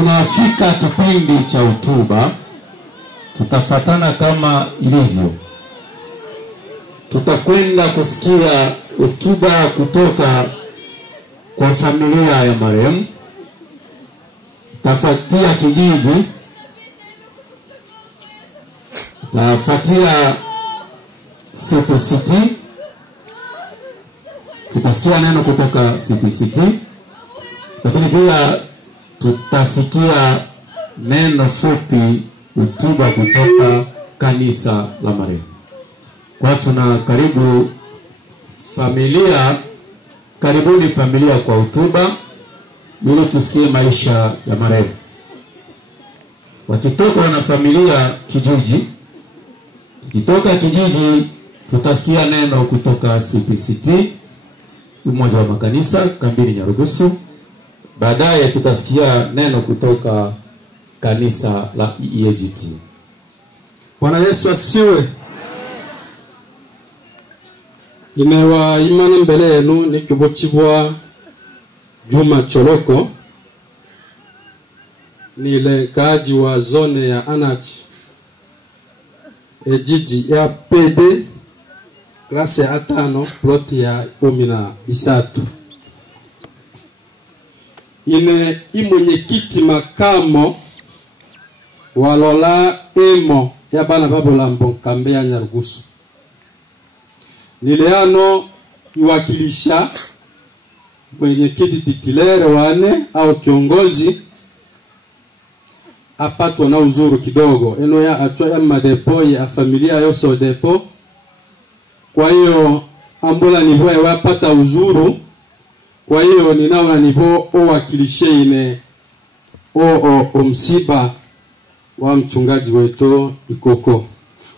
Tunafika kipindi cha hotuba, tutafatana kama ilivyo. Tutakwenda kusikia hotuba kutoka kwa familia ya marehemu, tafatia kijiji, tafatia CPCT, tutasikia neno kutoka CPCT, lakini pia tutasikia neno fupi hotuba kutoka kanisa la marehemu. Kwa tuna karibu familia, karibuni familia kwa hotuba ili tusikie maisha ya marehemu. Wakitoka wana familia kijiji, kitoka kijiji tutasikia neno kutoka CPCT, umoja wa makanisa kambini Nyarugusu. Baadaye tutasikia neno kutoka kanisa la EAGT. Bwana Yesu asifiwe. Imewa imani mbele yenu ni Kibochibwa Juma Choloko, ni lekaji wa zone ya Anachi, jiji ya PD, klase ya 5, ploti ya 13. Ine mwenyekiti makamo walola emo ya bana babolambo kambe ya Nyarugusu. Nileano iwakilisha mwenyekiti titulaire wane au kiongozi apato na uzuru kidogo. Eno ya achwa ya madepo ya familia yoso depo. Kwa hiyo ambula nivo ya wapata uzuru. Kwa hiyo ninaona nivo wakilishe ine msiba wa mchungaji wetu Ikoko.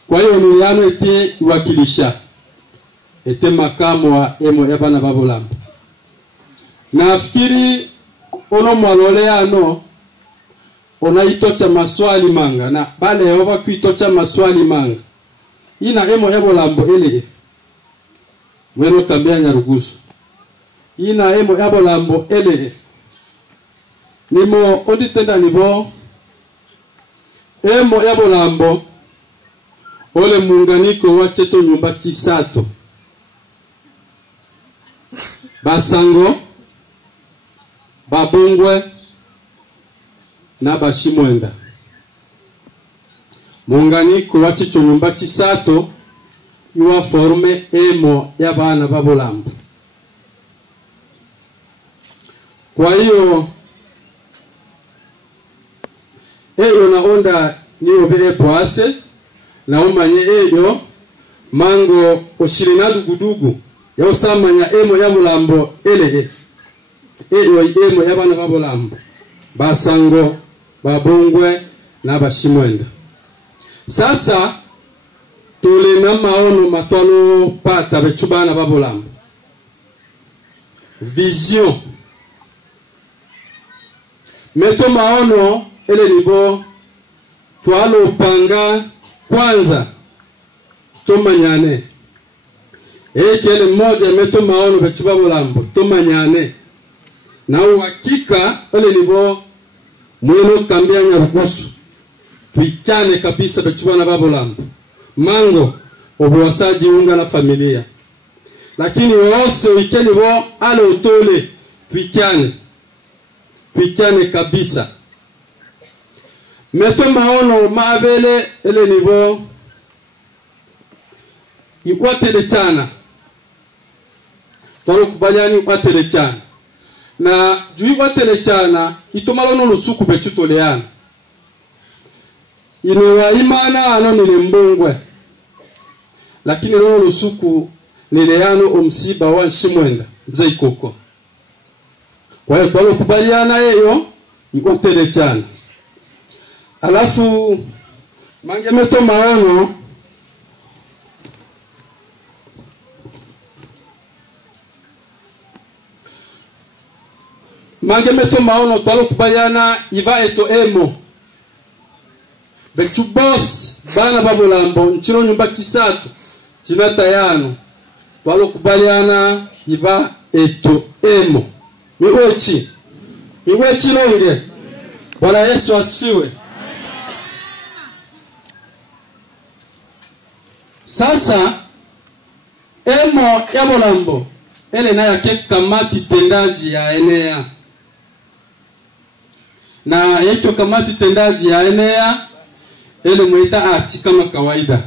Kwa hiyo niliano ete iwakilisha ete makamu wa emo ya bana babolambo. Nafikiri ono mwalole ano ona itocha maswali manga na bale yoba kuitocha maswali manga ina emo ya bolambo ele weno kambia Nyarugusu ina emo ya bolambo ele nimo onditenda nibo emo ya bolambo ole muunganiko wa cheto nyumba 3 Basango, Babongwe na Bashimwenda. Muunganiko wa chicho nyumba 3 iwa forme emo ya bana babolambo. Kwa hiyo eyo naonda niyo be poase na omanye eyo mango oshirinadu gudugu ya usamanya emo ya mulambo ele eyo emo ya bana babolambo Basango, Babongwe na Bashimwenda. Sasa tole na maono matolo pata bechubana babolambo vision meto maono ele nibo twalo panga kwanza tomanyane kele mmoja meto maono bechuba bolambo tomanyane na uhakika ele nibo mweno kambia Nyarugusu tuichane kabisa bechuba na babolambo mango obuwasaji unga na familia lakini wose wikeni bo ale utole tuichane kabisa meto maono maabele ele nibo ikwatele chana tolo kubaliani ikwatele chana na juu ikwatele chana itomalono lusuku bechutoleana inewa imana ano nile Mbongwe lakini lono lusuku nileano omsiba wa Shimwenda mzee Ikoko. Kwa hiyo tolo kubaliana eyo ikwatele chana alafu mangemeto maono talo kubayana iva eto emo bechubos bana babolambo nchino nyumba 3 chinata yano talo kubayana iva eto emo miwechi longe Bwana Yesu asifiwe. Sasa emo ya Bolambo ele na yake kamati tendaji ya enea, na yecho kamati tendaji ya enea ele mwita ati kama kawaida.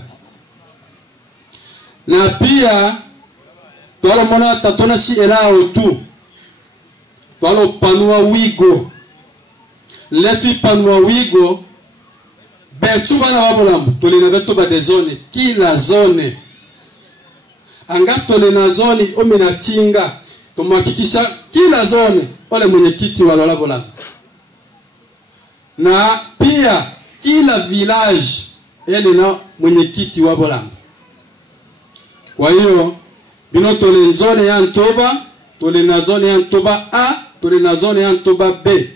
Na pia twalo mona tatona shi elao tu twalo panua wigo letu ipanua wigo betu bana wa Bolambo tolina betu ba de zone kila zone anga tolina zone omina chinga tumhakikisha kila zone ole mwenyekiti wa Lola Bolambo, na pia kila village ele na mwenyekiti wa Bolambo. Kwa hiyo bino tole zone ya Ntoba, tole na zone ya Ntoba A, tole na zone ya Ntoba B,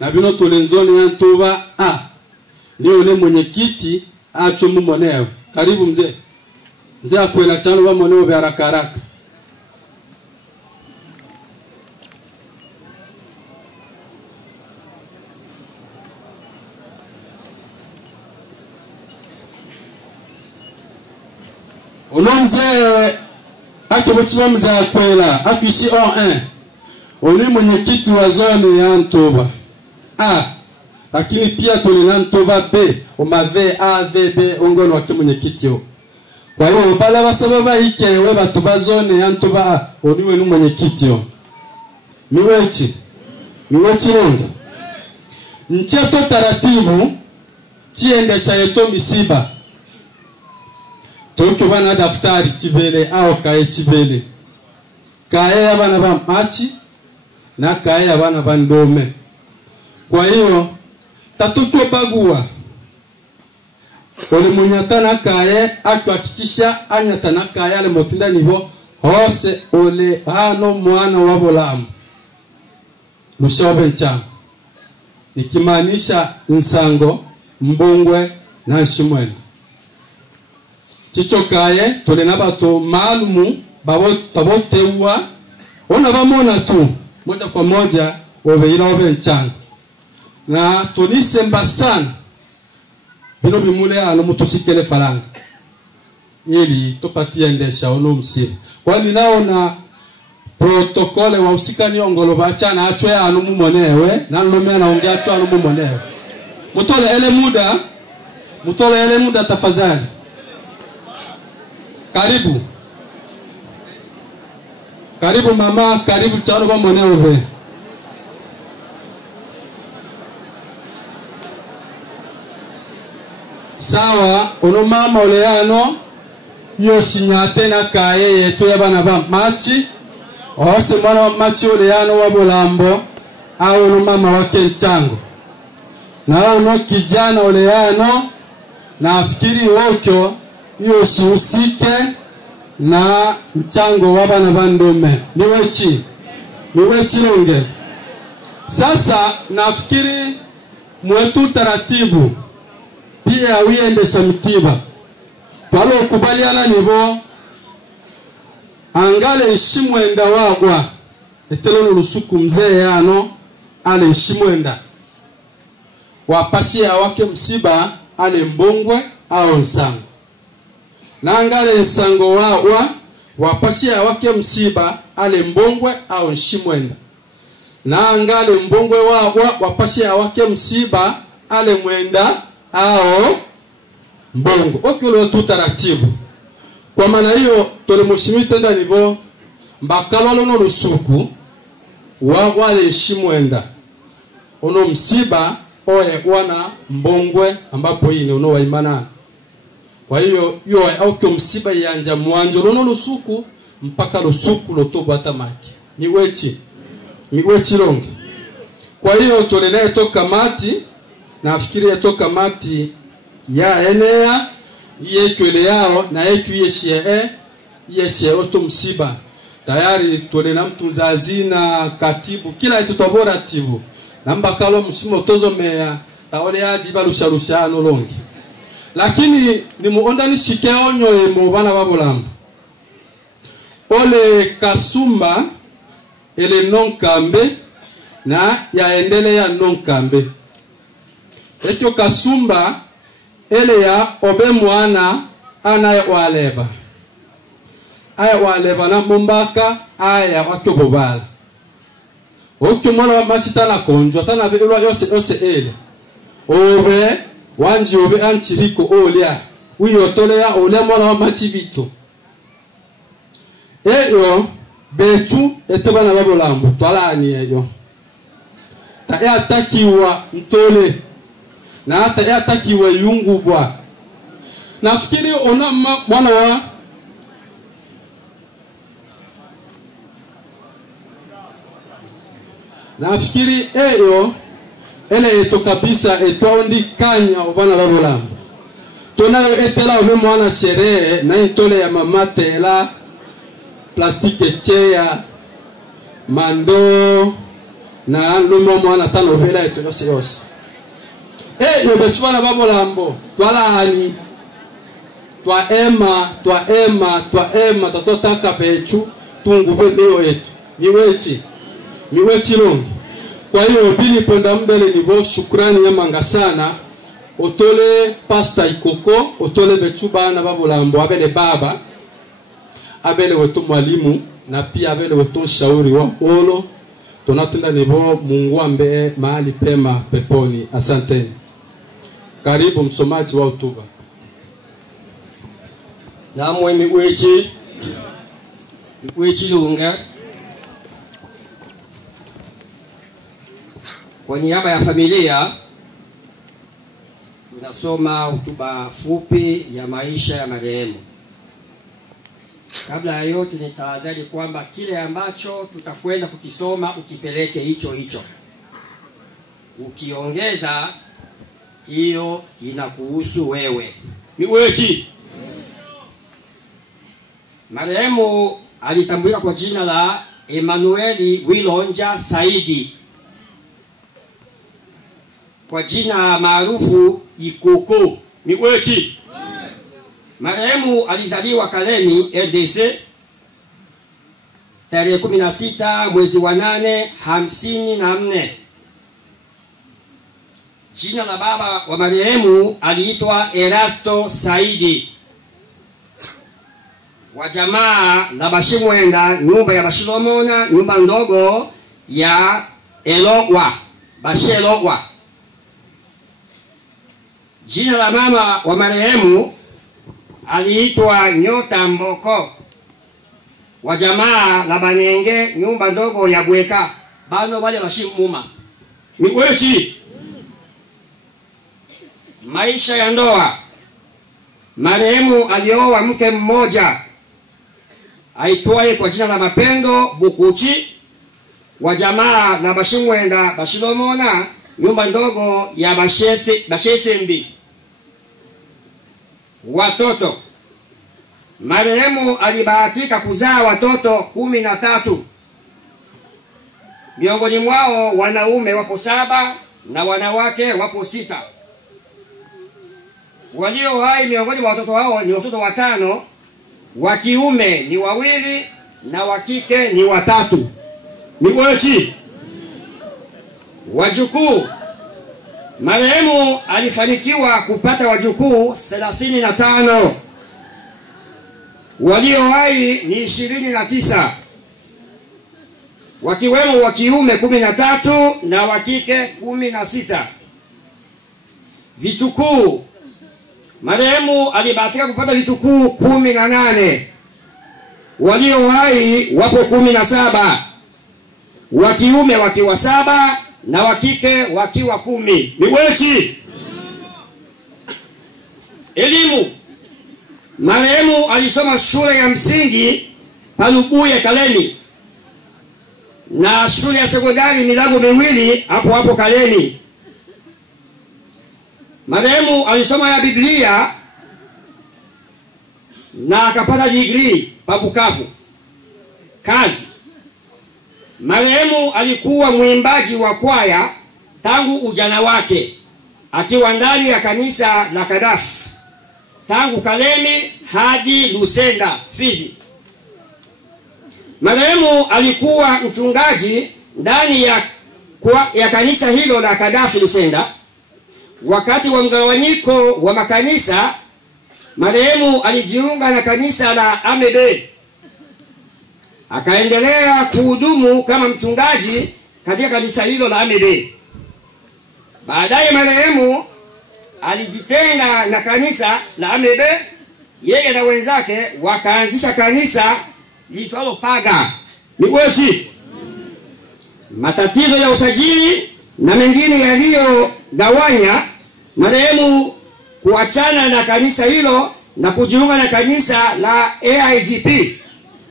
na bino tole zone ya Ntoba A. Ni ole mwenyekiti acho mumoneo. Karibu mzee. Mzee akwela chano ba moneo be haraka haraka. Mzee akibochiwa mzee akwela akisi O1 oni mwenyekiti wa zone ya Ntoba A, lakini pia tulina Ntoba B omave A V B ongono wa mwenyekiti ho. Kwa hiyo bala basababa ikewe batuba zone ya Ntoba A oniwe ni mwenyekiti ho. Miwechi longa ncheto taratibu tiendesha yeto misiba toki bana daftari chibele au kae chibele, kae abana ba machi na kae abana ba ndome. Kwa hiyo tatuko bagua ole munyatana kae akuhakikisha anyatana kae ale motinda nibo hose ole hano mwana wa Bolambo mushobe ncha nikimaanisha Nsango, Mbongwe na Nshimwendo. Chicho kaye tole na bato maalumu babo tabotewa ona bamona tu moja kwa moja obeira obe nchanga, na tunisemba sana bino bimule ano mutoshikele faranga ili topatia ndesha ono msiba. Kwa ninaona protokole wa usikani ongolo bachana achwe ano mumonewe na nlome na ongea achwe ano mumonewe. Mutole ele muda tafadhali. Karibu mama, karibu chano kwa mwenyewe. Sawa, ono mama oleano yosinyate na kaye yetu ya bana ba machi ose mwana wa machi oleano wa Bolambo au ono mama wake Nchango na ono kijana oleano na afikiri wokyo yosihusike na Nchango wa bana bandome miwechi longe. Sasa nafikiri mwetu taratibu pia wiendesha mtiba palo kubaliana nibo angale Nshimwenda wagwa etelono lusuku mzee yano ale Nshimwenda wapasi awake msiba ale Mbongwe au Nsango, na angale Nsango wagwa wapasi awake msiba ale Mbongwe au Nshimwenda, na angale Mbongwe wagwa wapasi awake msiba ale Mwenda ao Mbongo. Okilo tutaratibu. Kwa maana hiyo tole mushimite ndani bo mbakalo no rusuku wa wale Nshimwenda ono msiba oye wana Mbongwe ambapo hii ni ono wa imana. Kwa hiyo au kyo msiba yanja mwanjo no rusuku mpaka rusuku lotobo atamaki miwechi longe. Kwa hiyo tole naye to kamati, nafikiri ya to kamati ya enea yekwele yao na yeku yeshie oto msiba tayari tole na mtunza hazina katibu kila itutobora tibu namba kalo msimo tozo meya taole yaji barusha longi. Lakini ni muonda ni shike onyo mu bana ba Bolambo ole Kasumba ele non kambe na yaendele ya non kambe ekyo kasumba ele ya obe mwana anaye waleba aya waleba na mumbaka aya wakobobala okyo mwana wa mashitana konjo tana be ulwa yose ele obe wanji obe anchiriko olya uyotole ya olya mwana wa machibito eyo bechu etebana babolambo twalani eyo ta ya takiwa ntole na hata ya takiwa yungubwa. Nafikiri ona mwana wa nafikiri eyo ele eto kabisa etondi kanya obana babolambo tona etela obe mwana sherehe na intole ya mamate la plastike cheya mando na lumo mwana tano bela eto yose eyo bechwana babolambo twalani twaema tatotaka bechu tunguve leo yetu miwechi longi. Kwa hiyo bili kwenda mbele nivo shukrani nyamanga sana otole pasta ikoko otole bechu bana babolambo abele baba abele wetu mwalimu na pia abele wetu shauri wa olo tunatenda nivo Mungu ambe mahali pema peponi. Asanteni. Karibu msomaji wa hotuba. Namwe miwechi lunga kwa niaba ya familia tunasoma hotuba fupi ya maisha ya marehemu. Kabla ya yote nitahadhari kwamba kile ambacho tutakwenda kukisoma ukipeleke hicho ukiongeza hiyo inakuhusu wewe. Miwechi marehemu alitambulika kwa jina la Emmanuel Wilonja Saidi, kwa jina maarufu Ikoko. Miwechi marehemu alizaliwa Kalemi RDC tarehe 16 mwezi wa 8 54. Jina la baba wa marehemu aliitwa Erasto Saidi, wa jamaa la Bashimwenda, nyumba ya Bashilomona, nyumba ndogo ya Elokwa, Bashelokwa. Jina la mama wa marehemu aliitwa Nyota Mboko, wa jamaa la Banenge, nyumba ndogo ya Bweka, bano wale Bashimuma. Miwechi maisha ya ndoa. Marehemu alioa mke mmoja aitwaye kwa jina la Mapendo Bukuchi, wa jamaa la Bashimwenda Bashilomona, nyumba ndogo ya Bashesembi. Watoto. Marehemu alibahatika kuzaa watoto 13. Miongoni mwao wanaume wapo 7 na wanawake wapo 6. Walio hai miongoni mwa watoto hao ni watoto 5, wa kiume ni 2 na wa kike ni 3. Miwechi wajukuu. Marehemu alifanikiwa kupata wajukuu 35. Walio hai ni 29, wakiwemo wa kiume 13 na wa kike 16. Vitukuu. Marehemu alibahatika kupata vitukuu 18. Walio hai wapo 17, wa kiume wakiwa 7 na wa kike wakiwa 10. Miwechi elimu. Marehemu alisoma shule ya msingi Palubuye Kaleni na shule ya sekondari Milango Miwili hapo Kaleni. Marehemu alisoma ya Biblia na akapata degree Bukavu. Kazi. Marehemu alikuwa mwimbaji wa kwaya tangu ujana wake, akiwa ndani ya kanisa la Kadafi tangu Kalemi hadi Lusenda Fizi. Marehemu alikuwa mchungaji ndani ya kanisa hilo la Kadafi Lusenda wakati wa mgawanyiko wa makanisa, marehemu alijiunga na kanisa la Amebe. Akaendelea kuhudumu kama mchungaji katika kanisa hilo la Amebe. Baadaye marehemu alijitenga na kanisa la Amebe, yeye na wenzake wakaanzisha kanisa liitwalo Paga. Miwechi, matatizo ya usajili na mengine yaliyogawanya marehemu kuachana na kanisa hilo na kujiunga na kanisa la AIGP,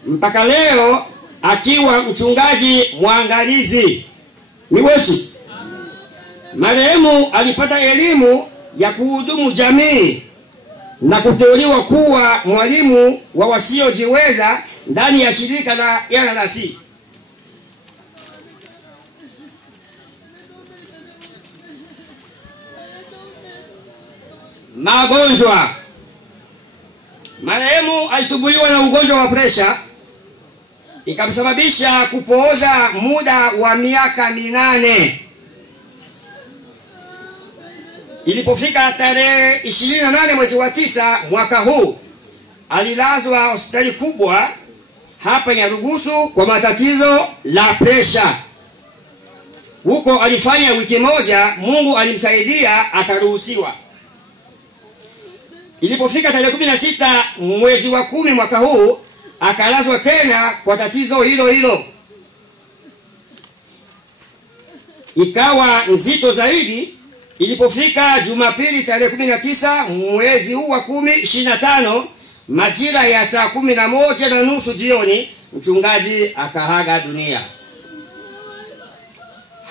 mpaka leo akiwa mchungaji mwangalizi. Miwechi, marehemu alipata elimu ya kuhudumu jamii na kuteuliwa kuwa mwalimu wa wasiojiweza ndani ya shirika la RRC. Magonjwa. Marehemu alisumbuliwa na ugonjwa wa presha, ikamsababisha kupooza muda wa miaka 8. Ilipofika tarehe 28 mwezi wa 9 mwaka huu, alilazwa hospitali kubwa hapa Nyarugusu kwa matatizo la presha. Huko alifanya wiki moja, Mungu alimsaidia akaruhusiwa. Ilipofika tarehe 16 mwezi wa 10 mwaka huu, akalazwa tena kwa tatizo hilo hilo. Ikawa nzito zaidi. Ilipofika Jumapili tarehe 19 mwezi huu wa 10 25 majira ya saa 11:30 jioni, mchungaji akahaga dunia.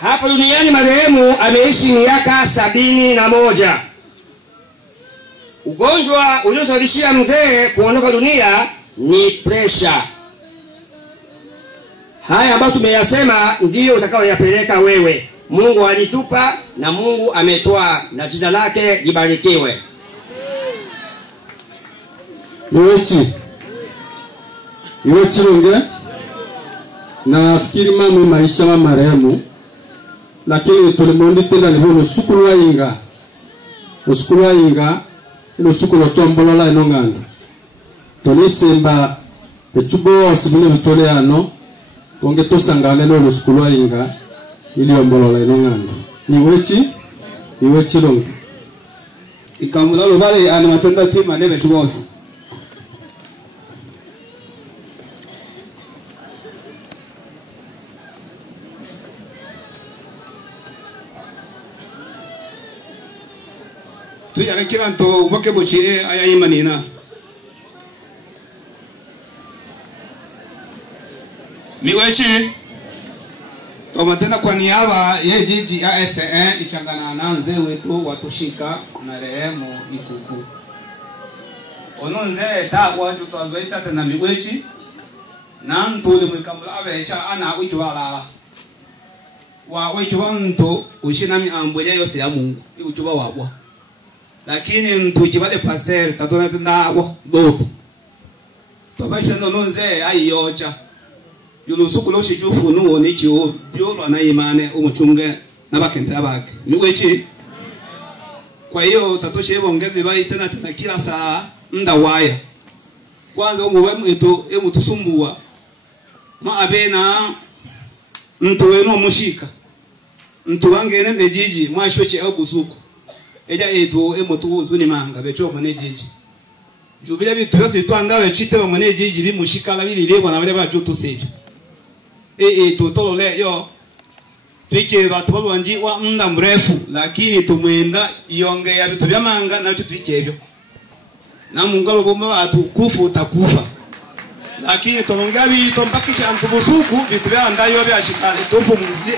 Hapa duniani marehemu ameishi miaka 71. Ugonjwa uliosababishia mzee kuondoka dunia ni presha. Haya ambayo tumeyasema ndiyo utakayoyapeleka wewe. Mungu alitupa na Mungu ametoa, na jina lake libarikiwe. Iwechi lunge na fikiri mama maisha wa marehemu, lakini tulimundi tena ni hono sukulu wa inga. Usukulu wa inga ilo sukulu tombolola inonganga. Tonisemba echubo asibule bitole ano onge tosangale lo sukulu wa inga ili ombolola inonganga. Iwechi lunge ikamula lo vale ana matenda tima nebe chubosi. Tuyana kila nto wake bochie aya imanina. Miwechi tomatena kwa niaba ye jiji ya SN ichangana na nze wetu watushika marehemu Ikuku. Ononze dawa tutazwaita tena Miwechi na ntuli mwikamula abecha ana ujuwala. Wa ujuwanto ushinami ambweja yose ya Mungu ujuwa wabwa. Lakini ntujibale pastor tatona ndawo dopo. Tobasha nonze ayocha. Yulusuku lo shijufu nuwo nikiwo byolo na imane umuchunge nabakentera bake. Miwechi. Kwa hiyo tatoshe bongeze bai tena kila saa nda waya. Kwanza umuwe mwetu emutusumbua. Maabena mtu wenu mushika. Mtu wangene mejiji mwashoche obusuku. Eja eto emotu uzuni manga becho manejiji. Jubile bitu yose twanda bechite ba manejiji bimushikala bilireba na bale bacho tusebye. Tutolole yo twike batu balwanji wa munda mrefu, lakini tumwenda iyonge ya bitu byamanga nacho twikebyo. Na mungalo bomba batu kufu utakufa. Lakini tolonga bito mpakisha mtubusuku bitu byanda yo byashikale topo muzi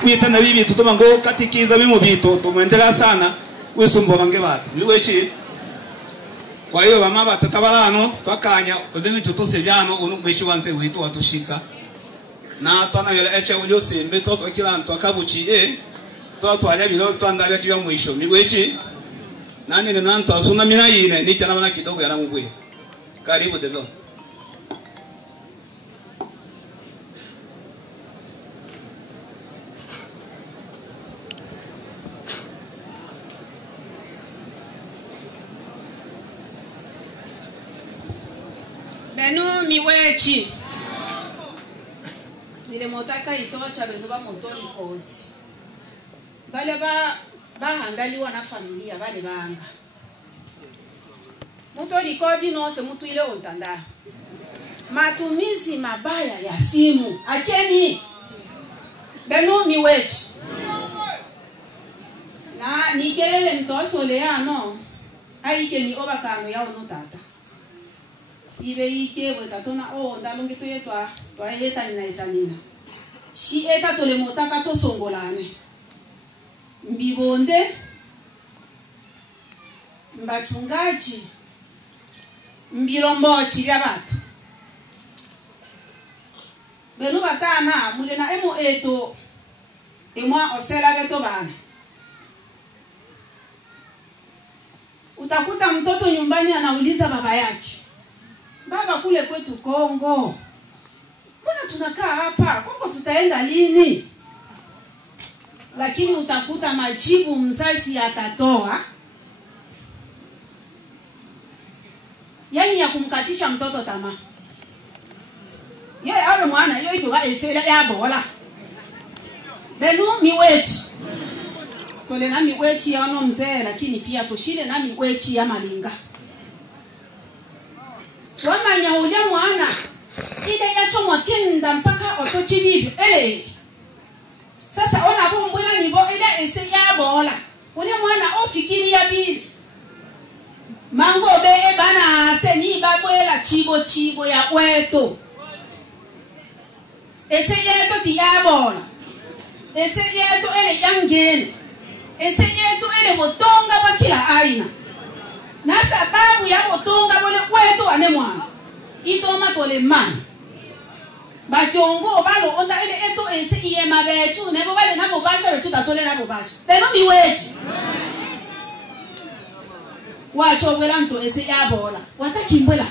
kuyita na bibi tutoma ngo katikiza bimo bito tumwendela sana wisumbo bange batu. Miwechi. Kwa hiyo bama batatabalano twakanya odemi tutosebyano onu mweshi wanze witu watushika. Na twana yele eche ulyo sembe toto kila nto akabuchi toto alya bilo twanda bya kibya mwisho. Miwechi. Nani ni nanto asuna mina yine ni chana bana kidogo yana mugwe. Karibu dezo. miwechi nile motaka itocha benu ba motori koti bale ba handaliwa na familia bale banga motori kodi no se mtu ile ontanda matumizi mabaya ya simu acheni benu miwechi na nikelele mtosole ano aike ni obakano ya ono tata ibe ike wetatona ndalonge to yetwa to heta nina etanina shi eta tole motaka to songolane mbibonde mbachungaji mbirombochi bya batu benu batana mulena emo eto emwa osela beto bana utakuta mtoto nyumbani anauliza baba yake, baba kule kwetu Kongo, mbona tunakaa hapa? Kongo tutaenda lini? Lakini utakuta majibu mzazi atatoa yani ya kumkatisha mtoto tamaa. Yeye awe mwana yeye itoa esela ya bola. Benu miwechi tole na miwechi ya ono mzee, lakini pia toshile na miwechi ya malinga. Wamanya ulia mwana ide yacho mwakenda mpaka otochi bibi sasa ona bo mbona nibo ide ese ya bola ulia mwana ofikiri ya bili mango be bana seni babwela chibo ya weto ese yeto ti ya bola ese yeto ele yangene ese yeto ele botonga kwa kila aina na sababu ya botonga bole weto ane mwana itoma tole mani bajongo balo onda ele eto ese iye mabechu nebo bale nabo basha bechu tatole nabo basha beno miwechi wacho bwela nto ese ya bola watakimbwela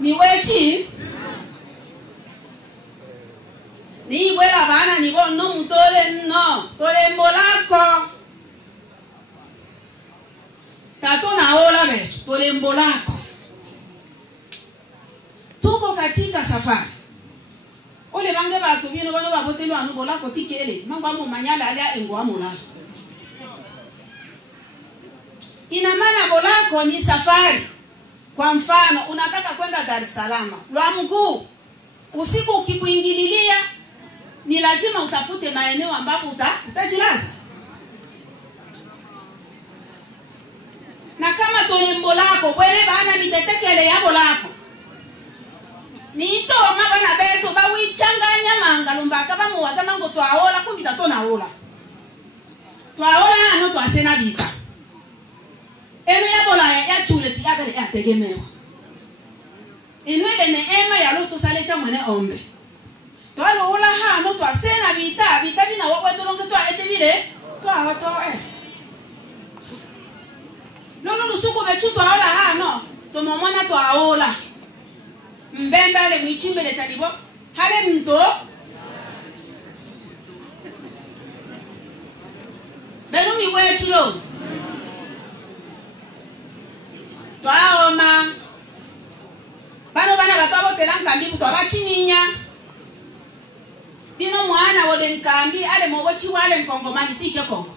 miwechi ni bwela bana ni bono mutole no tole mbolako tato na ola betu tole mbolako tuko katika safari ole bange batu bino bano babotelo anu bolako tikele mangwa mu manyala alia engwa mulala ina maana bolako ni safari. Kwa mfano unataka kwenda Dar es Salaam lwa mguu, usiku ukikuingililia ni lazima utafute maeneo ambapo utajilaza. Na kama tolembo lako kwele bana mitetekele yabo lako nito mabana beto bawichanganya mangalumbaka bamuwaza mango twaola kumbita tona ola twaola ano twasena bika eno yabola ya chule ti abele ya tegemewa eno ele ne ema ya luto sale cha mwene ombe twalo ola ha no twasena bita bina wakweto longe twa etebile twa hoto no lusuku bechu twaola ha no tomomona twaola mbembe ale mwichimbele cha libo hale mto benu miwechi lo twaoma bano bana batabo telanka mbibu twabachininya bino mwana wode nkambi ale mobochi wale nkongomani tike kongo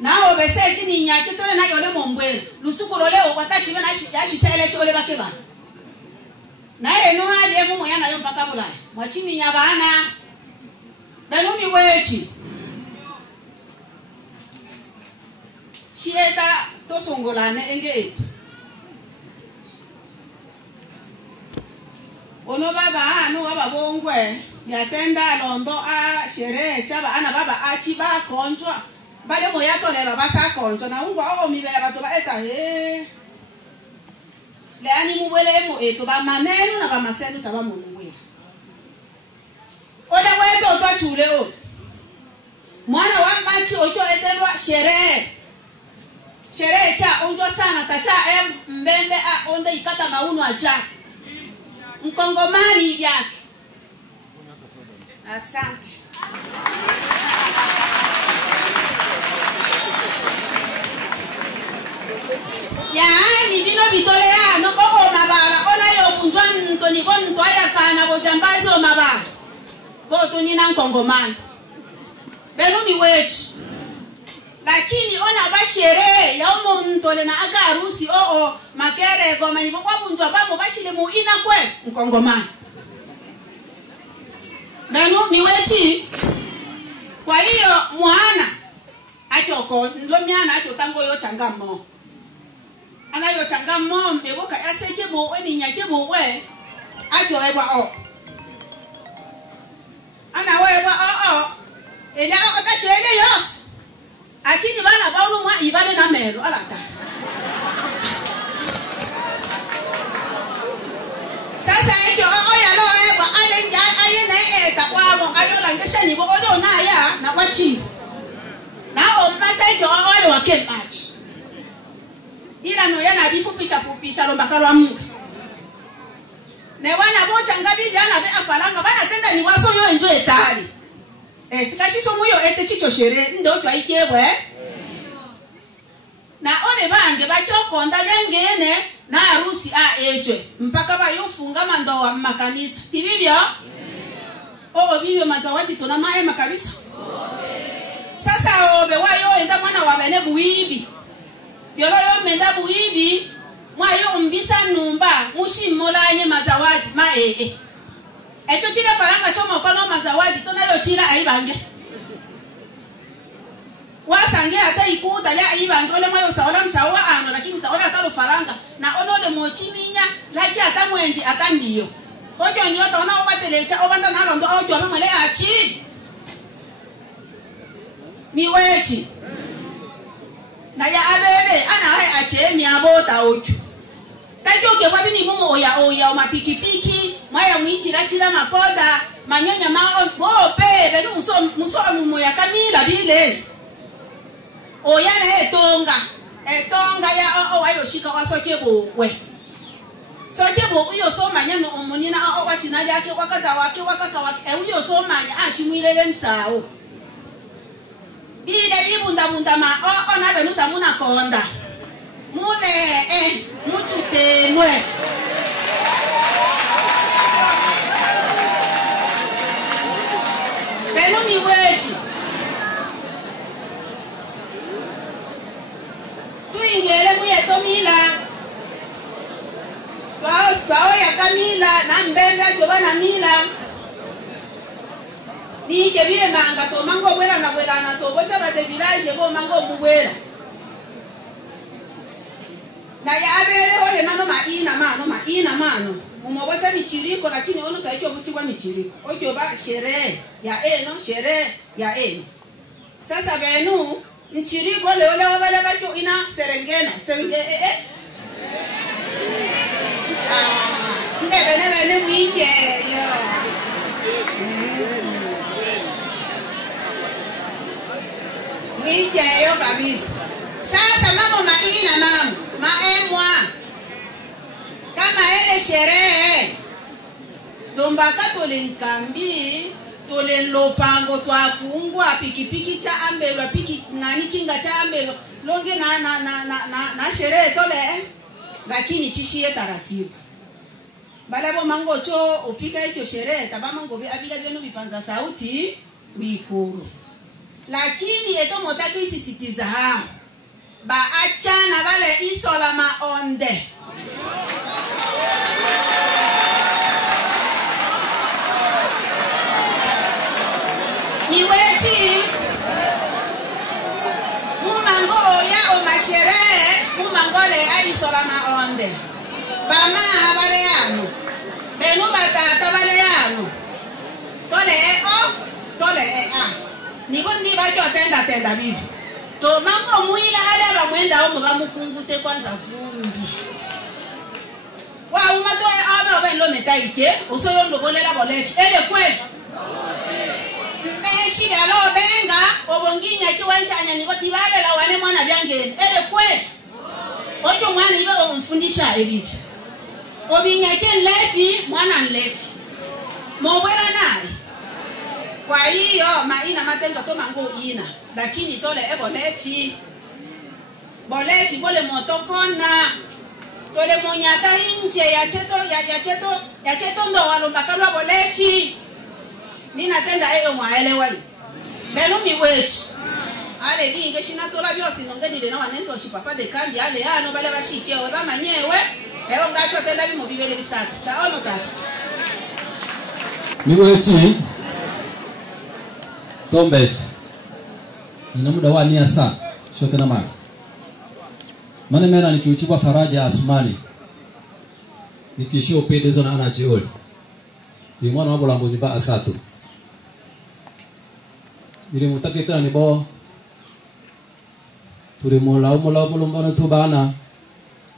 naho bese kininya kitole na yole mombwe lusuku lole okwatashime na yashisele chole bakeba na eno hali emu mwana yo mpaka bulaya mwachininya bana beno miwechi shieta tosongolane enge etu ono baba ano baba bongwe yatenda londo a sherehe chaba ana baba achi ba konjwa bale moyato le baba sa konjwa na ungwa o mibe bato ba eta le ani mubele mo eto ba maneno na ba masenu taba munwe ole weto to chule o mwana wa machi ojo etelwa sherehe cha onjwa sana tacha mbembe a onde ikata mauno aja mkongomani vyake. Asante. Yaani bitole ano o mabala ona yo bunjwa ntoni bo ntwaya kana bo jambazi o mabala bo tunina nkongomani beno miwechi lakini ona bashere ya omuntu le na aga harusi makere goma ni kwa bunjwa babo bashile mu ina kwe nkongomani beno miwechi. Kwa hiyo mwana atoko lomiana atotango yo changamo ana yo changamo meboka aseke bo eni nyake bo we ajo eba o ana we eba o ela akashele yos akini bana baulu mwa ibale na melo alata sasa ajo ya lo eba alenja ayene eta kwabo ayola ngesha ni bo odo na ya na kwachi na o masa jo wale wa kemach ila no yana bifupisha pupisha lo makalwa mungu ne wana bocha ngabi byana be afalanga bana tenda ni waso yo enjoy etali sikashi so muyo ete chicho shere ndo twa ikebwe na one bange bachokonda lengene na harusi ejwe mpaka bayofunga mandoa makanisa tibibyo bibyo mazawati tuna maema kabisa sasa obe wayo enda mwana wa bene buibi yolo yo menda buibi mwayo mbisa numba mushimolanye mazawadi echo chile faranga chomo kono mazawadi tona yo chira aibange wasange hata ikuta ya aibange ole mwayo saola msawa ano lakini taona talo faranga na onode mochiminya laki hata mwenje hata ndiyo ojo ni ota ona obatelecha obanda na londo ojo amemele achi miwechi na ya abele ana hai ache mi abota ojo tajo ke badi ni mumo oya mapikipiki maya mwichira chira mapoda manyonya mao bope benu muso mumo ya kamila bile oya na etonga ya wayo shika wasoke bowe soke bo uyo so manya no omunina wachina yake wakaka wake uyo so manya ashimwilele msao bile bibunda ma ona benu tamuna konda mune muchutemwe benu miwechi tuingele muyetomila Twao ya kamila na mbenda jobana mila ni ke bile manga to mango bwela na to bocha ba de village bo mango mubwela na ya abele hoye nano maina mano mumo bocha michiriko lakini ono taikyo buchibwa michiriko ojo ba sherehe ya eno sasa benu michiriko leo wabale bakyo ina serengena bene mwike yo mwike yo kabisa sasa mambo maina maemwa kama ele sherehe dombaka tolenkambi tolenlopango twafungwa pikipiki cha ambelwa kinga cha ambelwa longe na sherehe tole lakini chishie taratibu balabo mango cho upika hiyo sherehe tabama ngobe abila vyenu vipanza sauti wikuru lakini eto motaki sisitiza ha ba achana bale isola maonde miwechi mumango ya o masherehe mumangole aisola maonde bama habale yanu benu batata bale yanu tole ni bondi bajo tenda bibi to mango muila hada ba mwenda omo ba mukungute kwanza vumbi wa umato aba ba lo metaike osoyo ndo bolela bolefi ele kweli meshi balo benga obonginya kiwantanya ni botibale la wane mwana byangene ele kweli ojo mwana ibe omfundisha ebibi obinyake lefi mwana nlefi mobwela naye kwa hiyo maina matendo to mango ina lakini tole bolefi bole motokona tole monyata inje ya cheto ndo walombakalwa bolefi ninatenda eyo mwaelewani benu miwechi ale binge shinatola byosi nongenile na wanenso shipapa de kambi ale ano bale bashikewe bamanyewe eyo ngacho tenda bimo bibele bisatu chaono tatu miwechi tombet ina muda wa nia saa shote na maka mane mena nikiuchukua Faraja Asumani nikishio pendezo na ana chioli ni mwana wa bolambo niba asatu ile mutaketa ni bo turi mola mulomba tu bana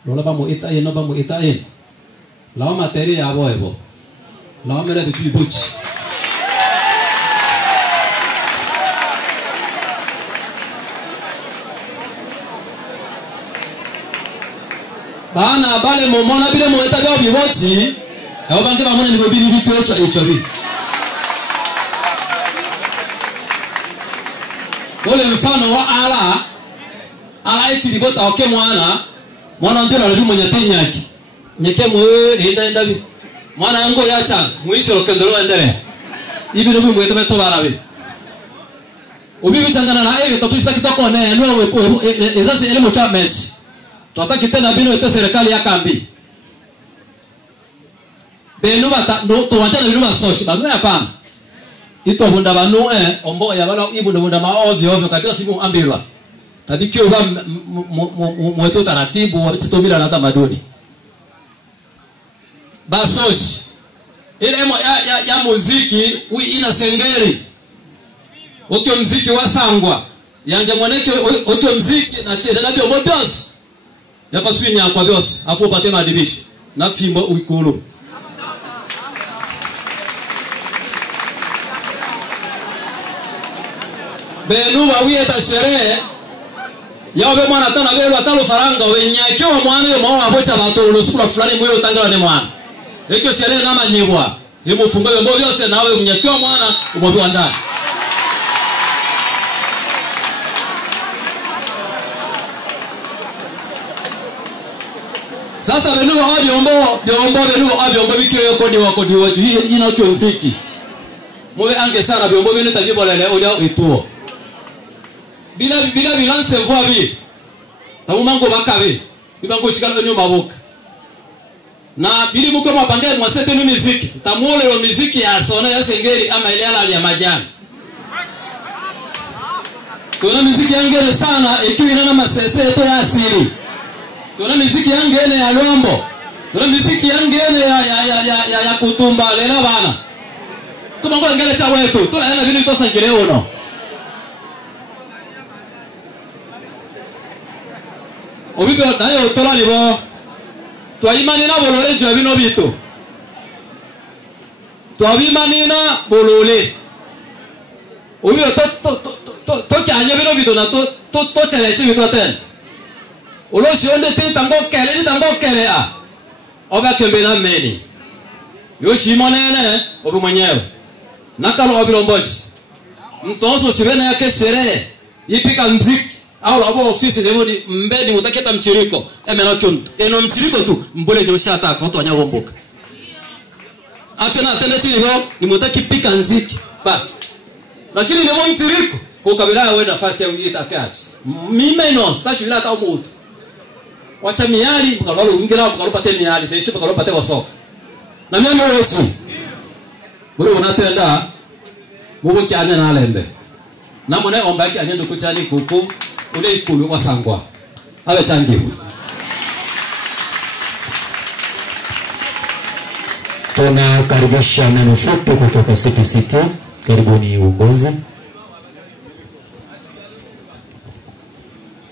lola ba mu ita ino ba mu ita in la materi ya boebo la mele bichi buchi bana bale momona bile mo ita ba biwochi eo banke ba mona ni bibini bitu echo bi ole mfano wa ala eti libota oke mwana ndio alabi mwenye tinyaki nyeke mwe enda bi mwana ngo ya cha mwisho lokendero endele ibi no bi mwe to barabe obi bitangana na eyo tatushita kitoko ne no we ezasi ele mocha mesh tutaki tena bino ito serikali ya kambi benu bata no to wantana binu basoshi banu hapana ito bunda banu ombo ya bala ibunda maozi kabisa simu ambilwa tabikio ba mwetu taratibu watitomila na tamaduni basoshi ile ya muziki ina sengeri okyo muziki wa sangwa yanje mwaneke okyo muziki na chede na byo byose yapaswi nya kwa byose afu upate madibishi na fimbo uikulu benu wawieta sherehe yawe mwana tana belo atalo faranga wenyakyo mwana yo mawa abocha batolo sukula fulani mwe utangala ne mwana ekyo sherehe nama nyibwa himufunga bembo byose nawe unyakyo mwana umobiwa ndani sasa benu wa byombo bikyo kodi watu ina kyo mziki mwe ange sana byombo bene tabibo lele olia etuo bila bilanse voix bi tabumango bakabe bibango shikalo nyo maboka na bili muko mapande mwasete ni muziki tamule lo muziki ya sona ya sengeri ama ile ala ya majani tuna muziki yangene sana ikiwa ina masese to ya asili tuna muziki yangene ya lombo tuna muziki yangene ya kutumba lela bana tumango ngele cha wetu tuna ina vile tosangire ono obibe nayo tola libo twayimani na bolole jo bino bito twabimani na bolole obibe to kyanye bino bito na to chele chi bito ten olo shionde ti tango kele a oba kembe na meni yo shimonene obu mwenyewe nakalo obilomboji mtoso shirene yake sherehe ipika mziki au abo ofisi leo ni mbedi mutaketa mchiriko emena chuntu eno mchiriko tu mbole ndio shata kwa watu wanyagomboka acha na tende chini bo ni mutaki pika nziki basi lakini leo mchiriko kwa kabila wewe nafasi ya uita kachi mimi no stashi bila hata umutu wacha miali mkalalo ungira mkalopate miali taishi mkalopate wasoka na mimi wewe bure unatenda mubo kyane na lembe na mone ombaki anyendo kuchani kuku ule ikulu wasangwa awe changibu tunakaribisha neno fupi kutoka CPCT. Karibuni uongozi.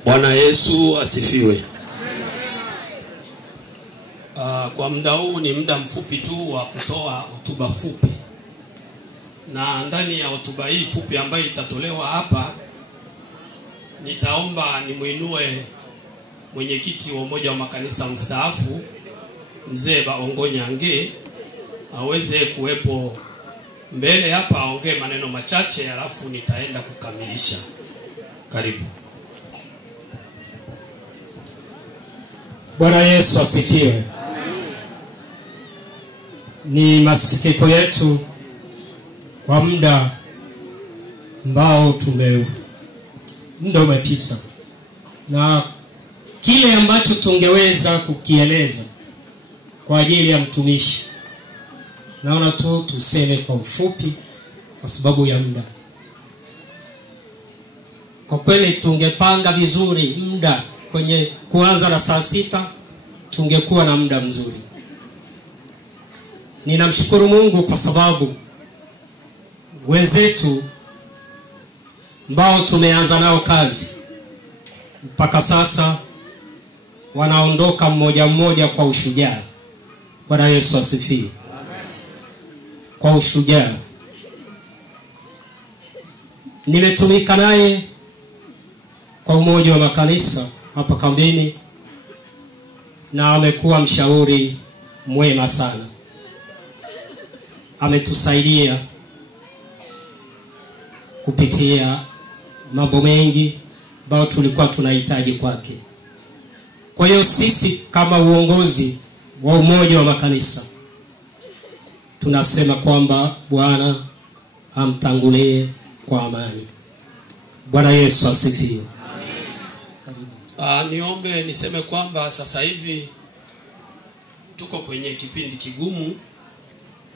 Bwana Yesu asifiwe. Kwa muda huu ni muda mfupi tu wa kutoa hotuba fupi, na ndani ya hotuba hii fupi ambayo itatolewa hapa nitaomba nimuinue mwenyekiti wa umoja wa makanisa mstaafu Mzee Baongonyange aweze kuwepo mbele hapa aongee maneno machache, alafu nitaenda kukamilisha. Karibu. Bwana Yesu asifiwe. Ni masikitiko yetu kwa muda ambao muda umepita, na kile ambacho tungeweza kukieleza kwa ajili ya mtumishi, naona tu tuseme kwa ufupi kwa sababu ya muda. Kwa kweli tungepanga vizuri muda kwenye kuanza na saa 6, tungekuwa na muda mzuri. Ninamshukuru Mungu kwa sababu wenzetu ambao tumeanza nao kazi mpaka sasa wanaondoka mmoja mmoja kwa ushujaa. Bwana Yesu asifiwe. Kwa ushujaa. Nimetumika naye kwa umoja wa makanisa hapa kambini, na amekuwa mshauri mwema sana. Ametusaidia kupitia mambo mengi ambayo tulikuwa tunahitaji kwake. Kwa hiyo sisi kama uongozi wa umoja wa makanisa tunasema kwamba Bwana amtangulie kwa amani. Bwana Yesu asifiwe. Niombe niseme kwamba sasa hivi tuko kwenye kipindi kigumu,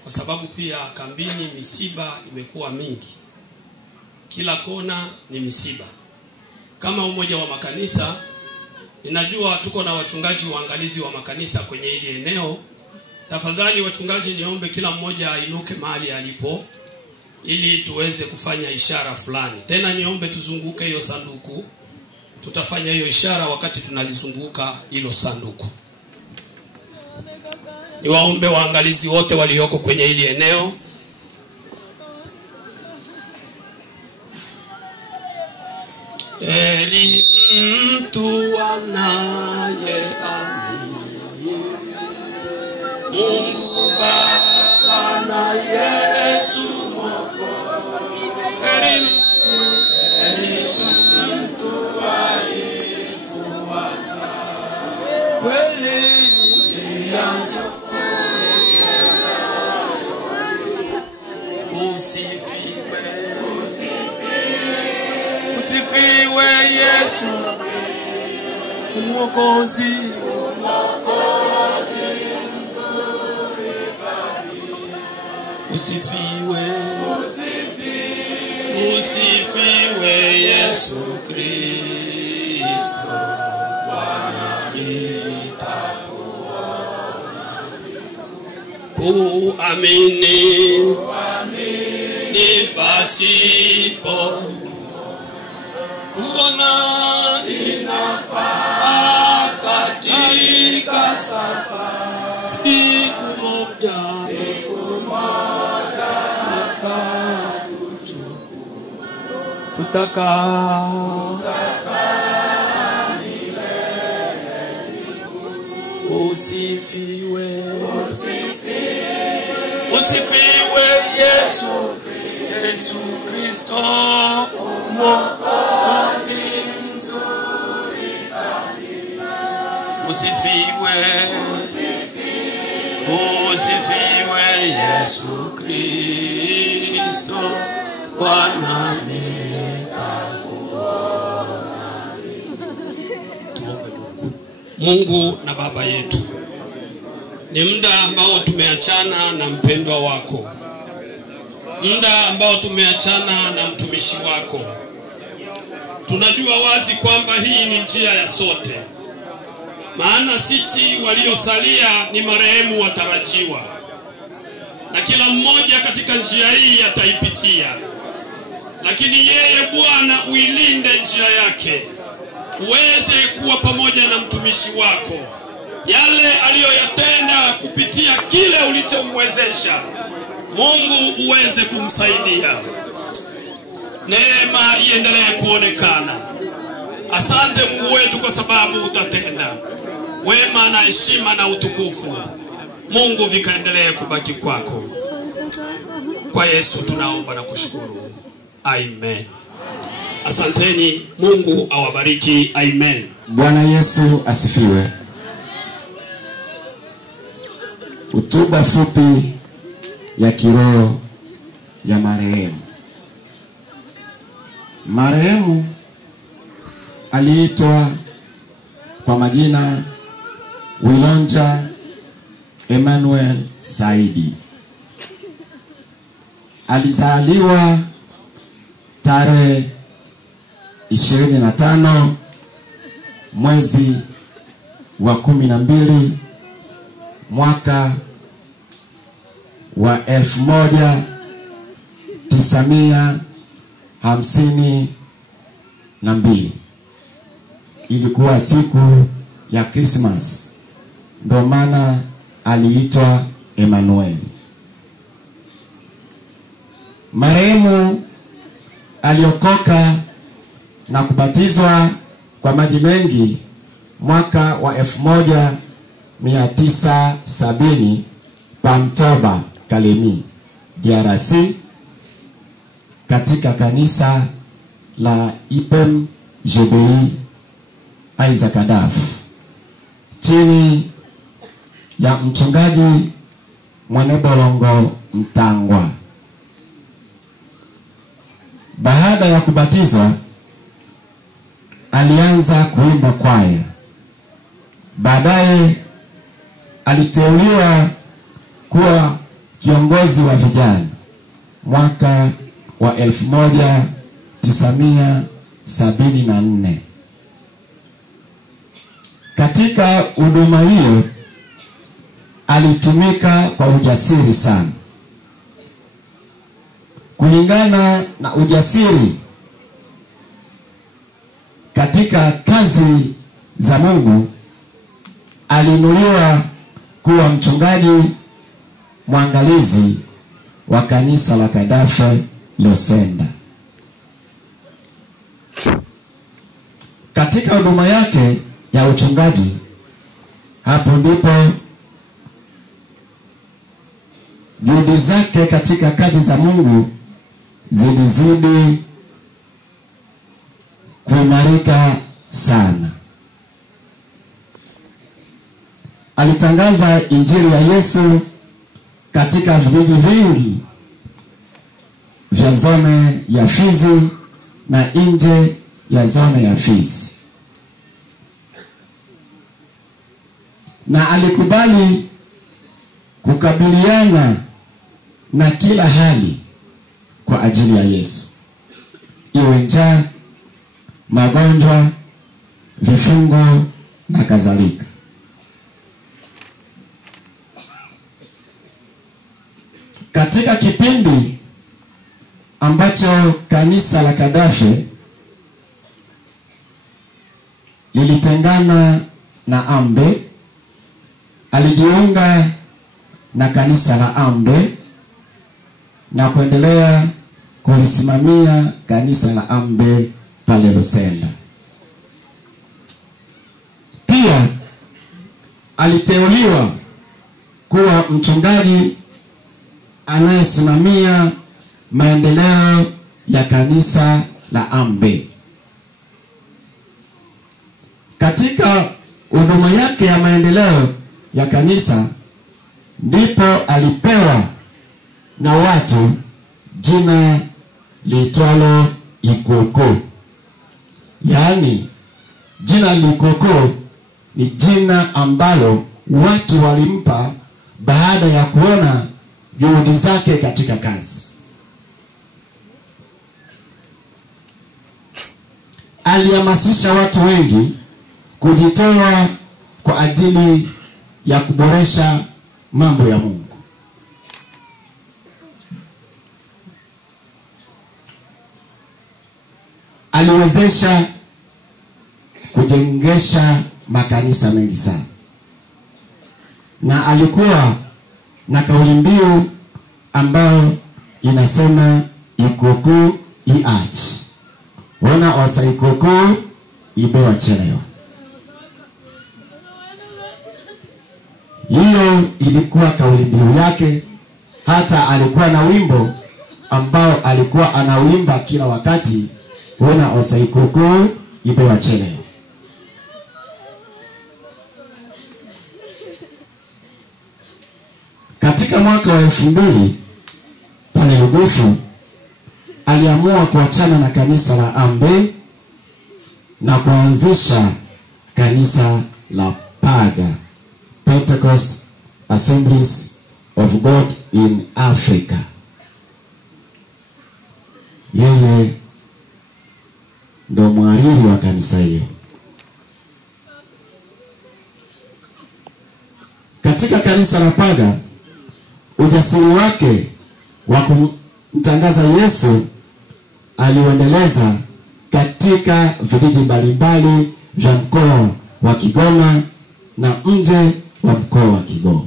kwa sababu pia kambini misiba imekuwa mingi. Kila kona ni misiba. Kama umoja wa makanisa, ninajua tuko na wachungaji waangalizi wa makanisa kwenye hili eneo. Tafadhali wachungaji, niombe kila mmoja ainuke mahali alipo ili tuweze kufanya ishara fulani. Tena niombe tuzunguke hiyo sanduku. Tutafanya hiyo ishara wakati tunalizunguka hilo sanduku. Niwaombe waangalizi wote walioko kwenye hili eneo. Heri mtu anayeamini Mungu Baba na Yesu Mwokozi. Heri mtu aifuata kweli njia nzuri. Usifiwe Yesu Mwokozi, mzuri kabisa. Usifiwe Yesu Kristo, Bwana nitakuona. Kuamini ni pasipo kuona inafaa katika safari. Siku moja tutakaa milele. Usifiwe Yesu Kristo, Mwokozi mzuri kabisa. Usifiwe Yesu Kristo, Bwana nitakuona. Tuombe. Mungu na Baba yetu, ni muda ambao tumeachana na mpendwa wako, muda ambao tumeachana na mtumishi wako. Tunajua wazi kwamba hii ni njia ya sote, maana sisi waliosalia ni marehemu watarajiwa, na kila mmoja katika njia hii ataipitia. Lakini yeye Bwana uilinde njia yake, uweze kuwa pamoja na mtumishi wako. Yale aliyoyatenda kupitia kile ulichomwezesha, Mungu uweze kumsaidia. Neema iendelee kuonekana. Asante Mungu wetu kwa sababu utatenda. Wema na heshima na utukufu, Mungu, vikaendelee kubaki kwako. Kwa Yesu tunaomba na kushukuru. Amen. Asanteni, Mungu awabariki. Amen. Bwana Yesu asifiwe. hotuba fupi ya kiroho ya marehemu. Marehemu aliitwa kwa majina Wilonja Emmanuel Saidi. Alizaliwa tarehe 25 mwezi wa 12 mwaka wa 1952. Ilikuwa siku ya Christmas, ndio maana aliitwa Emmanuel. Marehemu aliokoka na kubatizwa kwa maji mengi mwaka wa 1970 Pamtoba, Kalemi, DRC, katika kanisa la IPM JBI Isaac Adaf chini ya mchungaji Mwenebolongo Mtangwa. Baada ya kubatizwa alianza kuimba kwaya. Baadaye aliteuliwa kuwa kiongozi wa vijana mwaka wa 1974. Katika huduma hiyo alitumika kwa ujasiri sana. Kulingana na ujasiri katika kazi za Mungu, aliinuliwa kuwa mchungaji mwangalizi wa kanisa la Kadafe Losenda. Katika huduma yake ya uchungaji, hapo ndipo juhudi zake katika kazi za Mungu zilizidi kuimarika sana. Alitangaza injili ya Yesu katika vijiji vingi vya zone ya Fizi na nje ya zone ya Fizi. Na alikubali kukabiliana na kila hali kwa ajili ya Yesu, iwe njaa, magonjwa, vifungo na kadhalika. Katika kipindi ambacho kanisa la Kadafe lilitengana na Ambe, alijiunga na kanisa la Ambe na kuendelea kulisimamia kanisa la Ambe pale Lusenda. Pia aliteuliwa kuwa mchungaji anayesimamia maendeleo ya kanisa la Ambe. Katika huduma yake ya maendeleo ya kanisa ndipo alipewa na watu jina liitwalo Ikoko. Yaani jina Likoko ni jina ambalo watu walimpa baada ya kuona juhudi zake katika kazi. Alihamasisha watu wengi kujitoa kwa ajili ya kuboresha mambo ya Mungu. Aliwezesha kujengesha makanisa mengi sana. Na alikuwa na kauli mbiu ambayo inasema Ikoko iachi. Ona osa Ikoko ibewa chelewa. Hiyo ilikuwa kauli mbiu yake. Hata alikuwa na wimbo ambao alikuwa anawimba kila wakati, ona osa Ikoko ibewa chelewa. Katika mwaka wa 2000 pale Lugufu aliamua kuachana na kanisa la Ambe na kuanzisha kanisa la Paga, Pentecost Assemblies of God in Africa. Yeye ndo mhariri wa kanisa hiyo. Katika kanisa la Paga, ujasiri wake wa kumtangaza Yesu aliuendeleza katika vijiji mbalimbali vya mkoa wa Kigoma na nje wa mkoa wa Kigoma.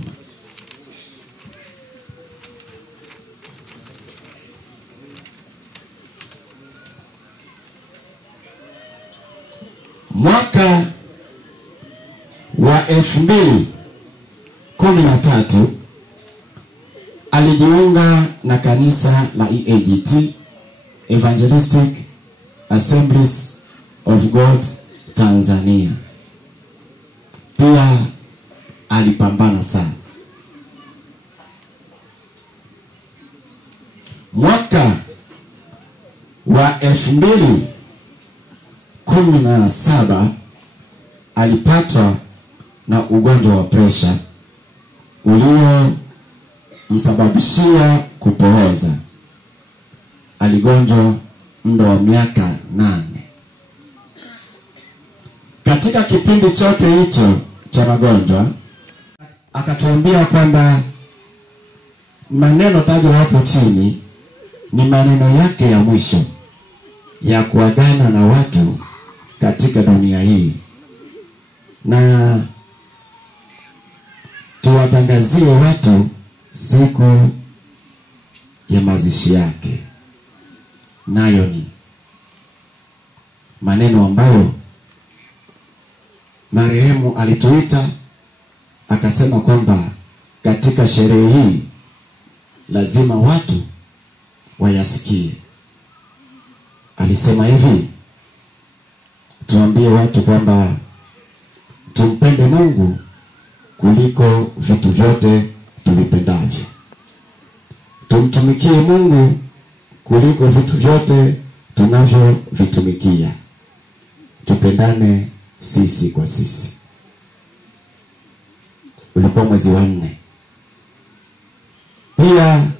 Mwaka wa 2013 alijiunga na kanisa la EAGT, Evangelistic Assemblies of God Tanzania. Pia alipambana sana. Mwaka wa 2017 alipatwa na ugonjwa wa presha uliomsababishia kupooza. Aligonjwa muda wa miaka 8. Katika kipindi chote hicho cha magonjwa akatuambia kwamba maneno tajwa hapo chini ni maneno yake ya mwisho ya kuagana na watu katika dunia hii, na tuwatangazie watu siku ya mazishi yake. Nayo ni maneno ambayo marehemu alituita akasema kwamba katika sherehe hii lazima watu wayasikie. Alisema hivi, tuambie watu kwamba tumpende Mungu kuliko vitu vyote tuvipendavyo. Tumtumikie Mungu kuliko vitu vyote tunavyovitumikia. Tupendane sisi kwa sisi. Ulikuwa mwezi wa 4. Pia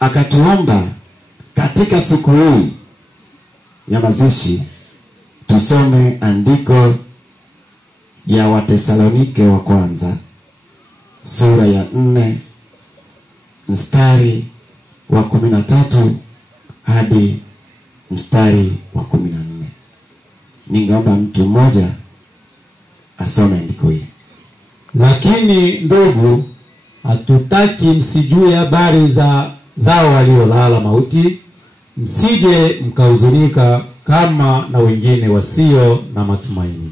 akatuomba katika siku hii ya mazishi tusome andiko ya Wathesalonike wa kwanza sura ya 4 mstari wa 13 hadi mstari wa 14. Ningeomba mtu mmoja asome andiko hili. Lakini ndugu, hatutaki msijue habari zao waliolala mauti, msije mkahuzunika kama na wengine wasio na matumaini.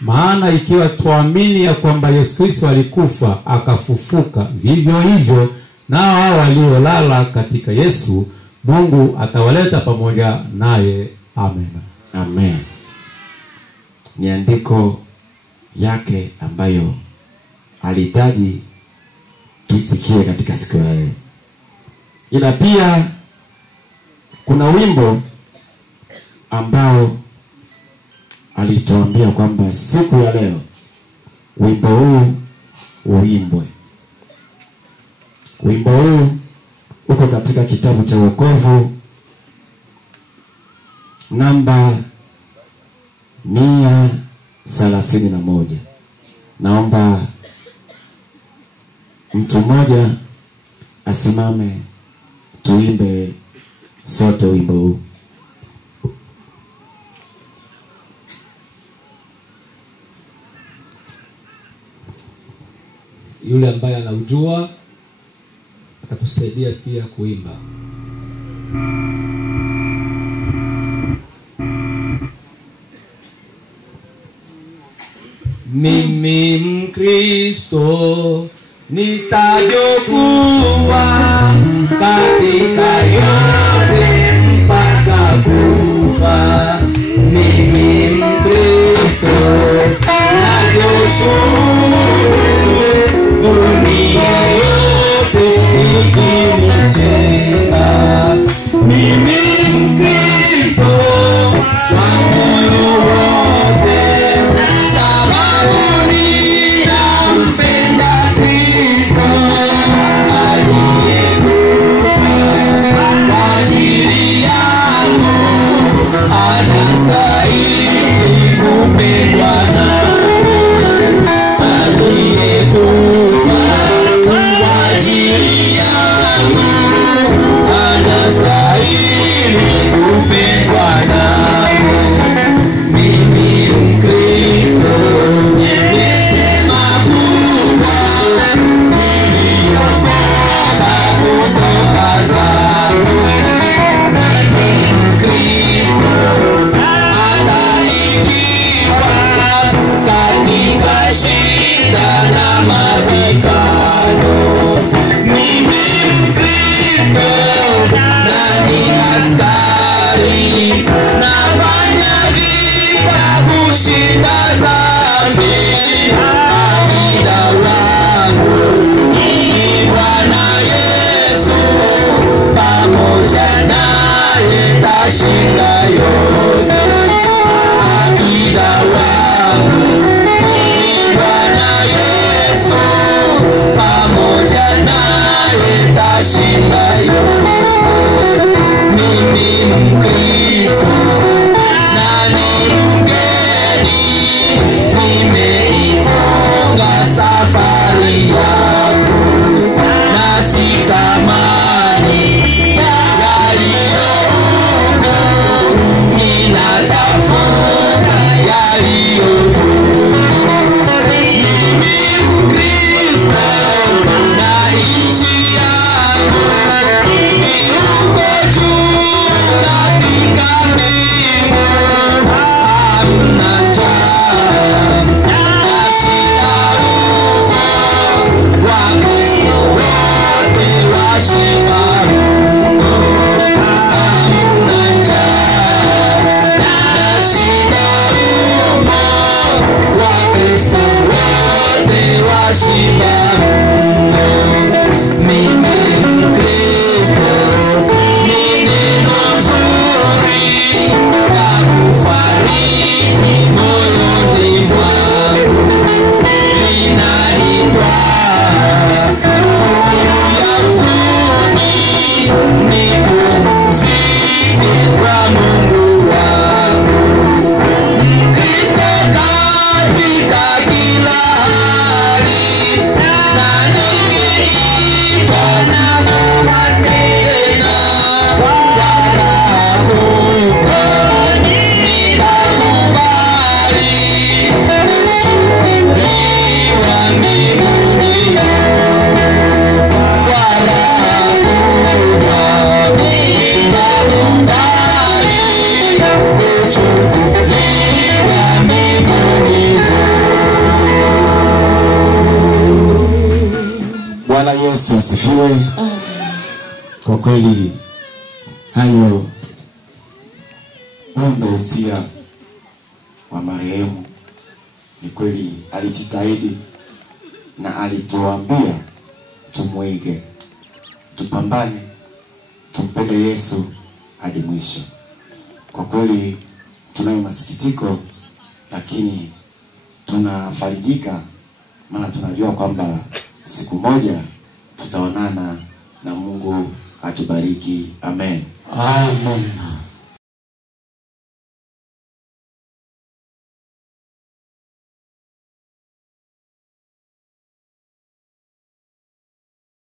Maana ikiwa tuamini ya kwamba Yesu Kristo alikufa akafufuka, vivyo hivyo nao hao waliolala katika Yesu Mungu atawaleta pamoja naye. Amen. Amen. Ni andiko yake ambayo alihitaji tusikie katika siku ya leo. Ila pia kuna wimbo ambao alituambia kwamba siku ya leo wimbo huu uimbwe. Wimbo huu uko katika kitabu cha Wokovu namba 131. Naomba mtu mmoja asimame tuimbe sote wimbo huu. Yule ambaye anaujua atatusaidia pia kuimba. Mimi Mkristo nitajokuwa katika yote mpaka kufa. Mimi Mkristo najoshukuru natafuta yaliyo juu. Mimi Mkristo naishi yangu ni huko juu katika mbingu. Hakuna njaa na shida huko, Wakristo wote washiba mno. Hakuna njaa na shida huko, Wakristo wote washiba mno. Mimi Mkristo ni neno zuri la kufariji moyoni mwangu, linanitwaa juu ya huzuni, nipumzike kwa Mungu wangu. Mkristo katika kila hali, na nikiitwa nasema tena, wala kubwa nitakubali, kuchukuliwa mbinguni juu. Wala kubwa nitakubali, kuchukuliwa mbinguni juu. Bwana Yesu asifiwe. Kwa kweli hayo ndo usia wa marehemu. Ni kweli alijitahidi na alituambia tumwige, tupambane, tumpende Yesu hadi mwisho. Kwa kweli tunayo masikitiko, lakini tunafarijika, maana tunajua kwamba siku moja tutaonana na Mungu atubariki. Amen. Amen.